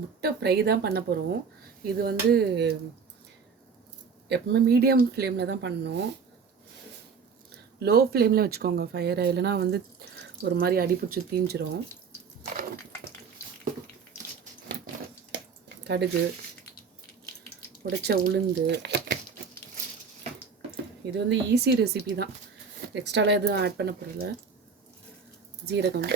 முட்டை ஃப்ரை தான் பண்ண போகிறோம். இது வந்து எப்பவுமே மீடியம் ஃப்ளேமில் தான் பண்ணணும். லோ ஃப்ளேமில் வச்சுக்கோங்க ஃபயரை, இல்லைனா வந்து ஒரு மாதிரி அடிப்பிடிச்சி தீஞ்சிரும். கடுகு, உடைச்ச உளுந்து, இது வந்து ஈஸி ரெசிபி தான், எக்ஸ்ட்ராலாம் எதுவும் ஆட் பண்ண போகிறதில்ல. ஜீரகம்,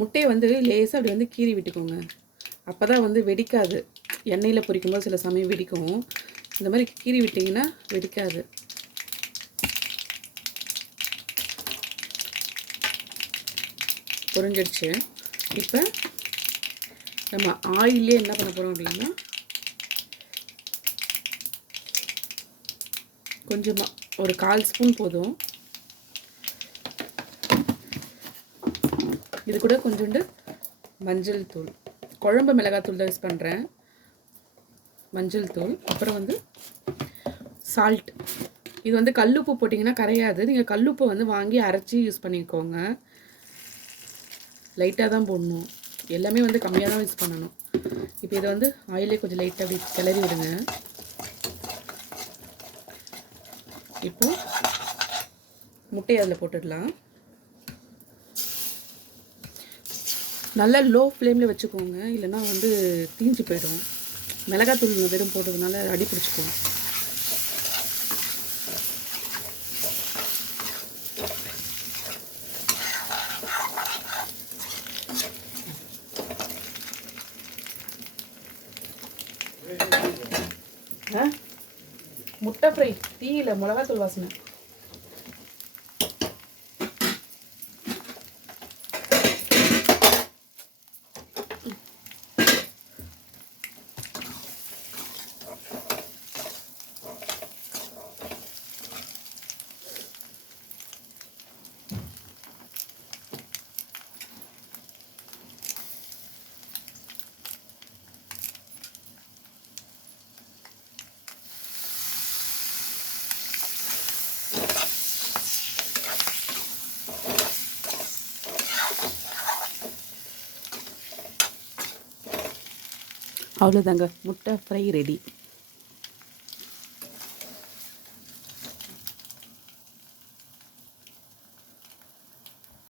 முட்டையை வந்து லேசாக அப்படி வந்து கீறி விட்டுக்கோங்க. அப்போ தான் வந்து வெடிக்காது. எண்ணெயில் பொரிக்கும்போது சில சமயம் வெடிக்கும். இந்த மாதிரி கீறி விட்டிங்கன்னா வெடிக்காது. பொரிஞ்சிடுச்சு. இப்போ நம்ம ஆயிலே என்ன பண்ண போகிறோம் அப்படின்னா, கொஞ்சமாக ஒரு 1/4 ஸ்பூன் போதும். இது கூட கொஞ்சோண்டு மஞ்சள் தூள், குழம்பு மிளகாத்தூள் தான் யூஸ் பண்ணுறேன். மஞ்சள் தூள், அப்புறம் வந்து சால்ட். இது வந்து கல்லுப்பு போட்டிங்கன்னா கரையாது. நீங்கள் கல்லுப்பை வந்து வாங்கி அரைச்சி யூஸ் பண்ணிக்கோங்க. லைட்டாக தான் போடணும், எல்லாமே வந்து கம்மியாக தான் யூஸ் பண்ணணும். இப்போ இதை வந்து ஆயிலே கொஞ்சம் லைட்டாக அப்படி கிளறி விடுங்க. இப்போது முட்டையை அதில் போட்டுடலாம். நல்லா லோ ஃப்ளேமில் வச்சுக்கோங்க, இல்லைன்னா வந்து தீஞ்சு போயிடும். மிளகாத்தூள் வெறும் போட்டதுனால அடி பிடிச்சிக்கும். முட்டை ஃப்ரை தீயில மிளகாத்தூள் வாசனை. அவ்வளோதாங்க, முட்டை ஃப்ரை ரெடி.